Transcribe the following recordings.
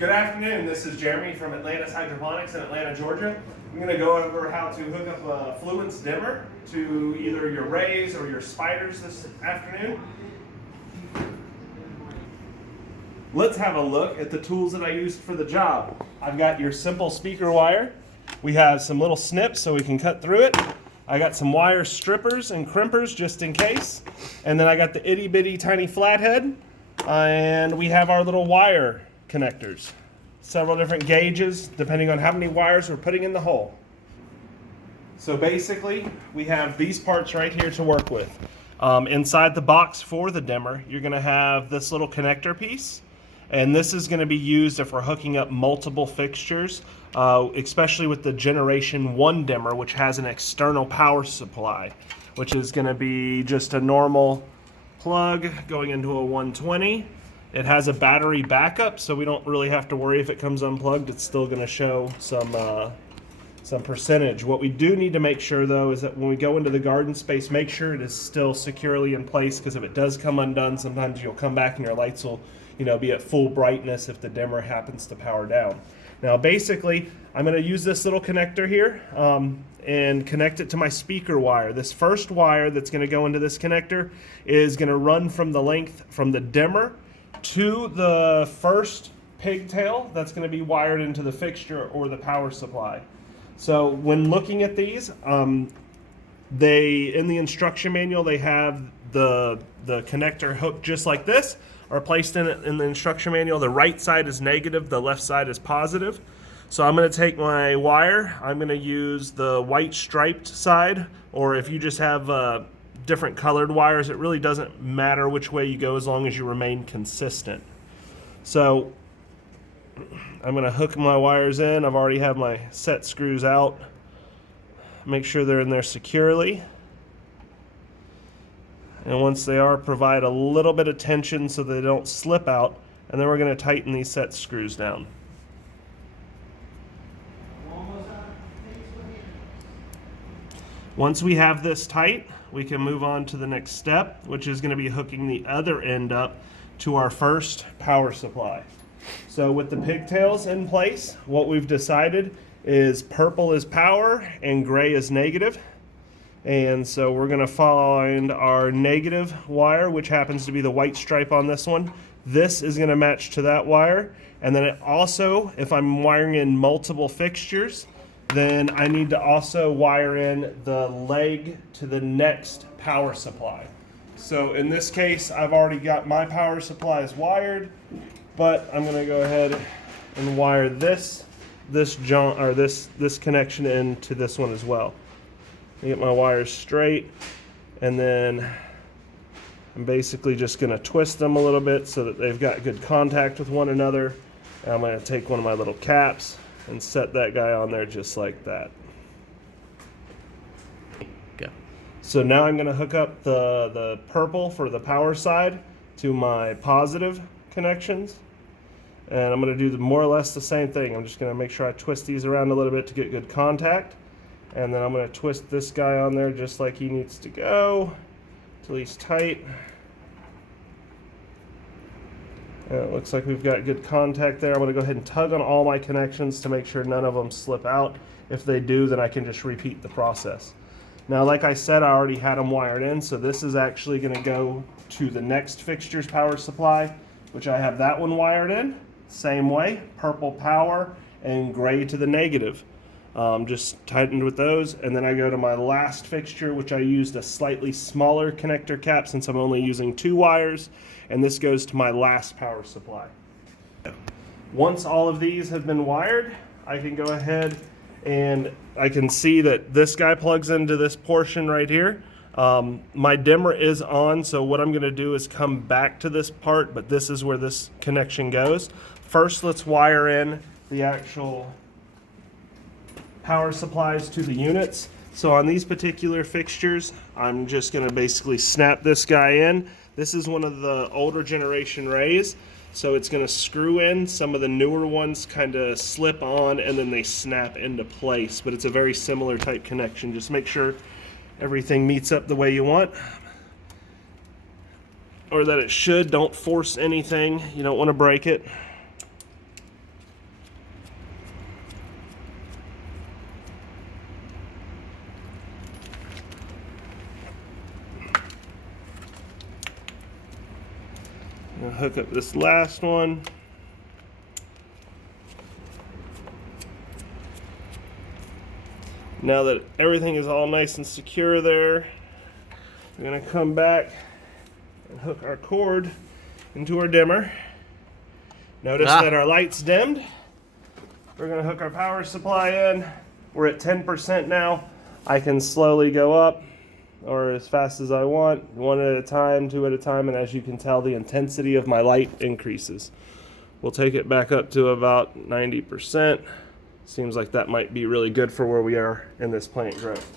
Good afternoon, this is Jeremy from Atlantis Hydroponics in Atlanta, Georgia. I'm going to go over how to hook up a Fluence dimmer to either your rays or your spiders this afternoon. Let's have a look at the tools that I used for the job. I've got your simple speaker wire. We have some little snips so we can cut through it. I got some wire strippers and crimpers just in case. And then I got the itty bitty tiny flathead. And we have our little wire connectors. Several different gauges depending on how many wires we're putting in the hole. So basically we have these parts right here to work with. Inside the box for the dimmer, you're going to have this little connector piece. And this is going to be used if we're hooking up multiple fixtures, especially with the Generation 1 dimmer, which has an external power supply, which is going to be just a normal plug going into a 120. It has a battery backup, so we don't really have to worry if it comes unplugged. It's still going to show some percentage. What we do need to make sure, though, is that when we go into the garden space, make sure it is still securely in place, because if it does come undone, sometimes you'll come back and your lights will be at full brightness if the dimmer happens to power down. Now basically, I'm going to use this little connector here and connect it to my speaker wire. This first wire that's going to go into this connector is going to run from the length from the dimmer to the first pigtail that's going to be wired into the fixture or the power supply. So when looking at these, in the instruction manual they have the connector hooked just like this, or placed in the instruction manual. The right side is negative, the left side is positive. So I'm going to take my wire, I'm going to use the white striped side, or if you just have different colored wires, it really doesn't matter which way you go as long as you remain consistent. So I'm going to hook my wires in. I've already have my set screws out. Make sure they're in there securely. And once they are, provide a little bit of tension so they don't slip out, and then we're going to tighten these set screws down. Once we have this tight, we can move on to the next step, which is going to be hooking the other end up to our first power supply. So with the pigtails in place, what we've decided is purple is power and gray is negative. And so we're going to find our negative wire, which happens to be the white stripe on this one. This is going to match to that wire. And then it also, if I'm wiring in multiple fixtures, then I need to also wire in the leg to the next power supply. So in this case, I've already got my power supplies wired, but I'm going to go ahead and wire this connection into this one as well. Get my wires straight, and then I'm basically just going to twist them a little bit so that they've got good contact with one another. And I'm going to take one of my little caps and set that guy on there just like that. Go. So now I'm going to hook up the purple for the power side to my positive connections. And I'm going to do more or less the same thing. I'm just going to make sure I twist these around a little bit to get good contact. And then I'm going to twist this guy on there just like he needs to go till he's tight. And it looks like we've got good contact there. I'm going to go ahead and tug on all my connections to make sure none of them slip out. If they do, then I can just repeat the process. Now, like I said, I already had them wired in, so this is actually going to go to the next fixture's power supply, which I have that one wired in. Same way, purple power and gray to the negative. Just tightened with those, and then I go to my last fixture, which I used a slightly smaller connector cap since I'm only using 2 wires, and this goes to my last power supply. Once all of these have been wired, I can go ahead and I can see that this guy plugs into this portion right here. My dimmer is on, so what I'm going to do is come back to this part, but this is where this connection goes. First, let's wire in the actual power supplies to the units. So on these particular fixtures, I'm just going to basically snap this guy in. This is one of the older generation rays, so it's going to screw in. Some of the newer ones kind of slip on and then they snap into place, but it's a very similar type connection. Just make sure everything meets up the way you want, or that it should. Don't force anything, you don't want to break it. hook up this last one. Now that everything is all nice and secure there, we're going to come back and hook our cord into our dimmer. Notice that our light's dimmed. We're going to hook our power supply in. We're at 10% now. I can slowly go up or as fast as I want, one at a time, two at a time, and as you can tell, the intensity of my light increases. We'll take it back up to about 90%. Seems like that might be really good for where we are in this plant growth.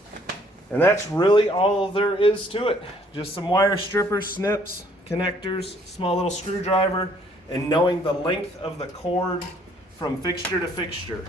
And that's really all there is to it. Just some wire strippers, snips, connectors, small little screwdriver, and knowing the length of the cord from fixture to fixture.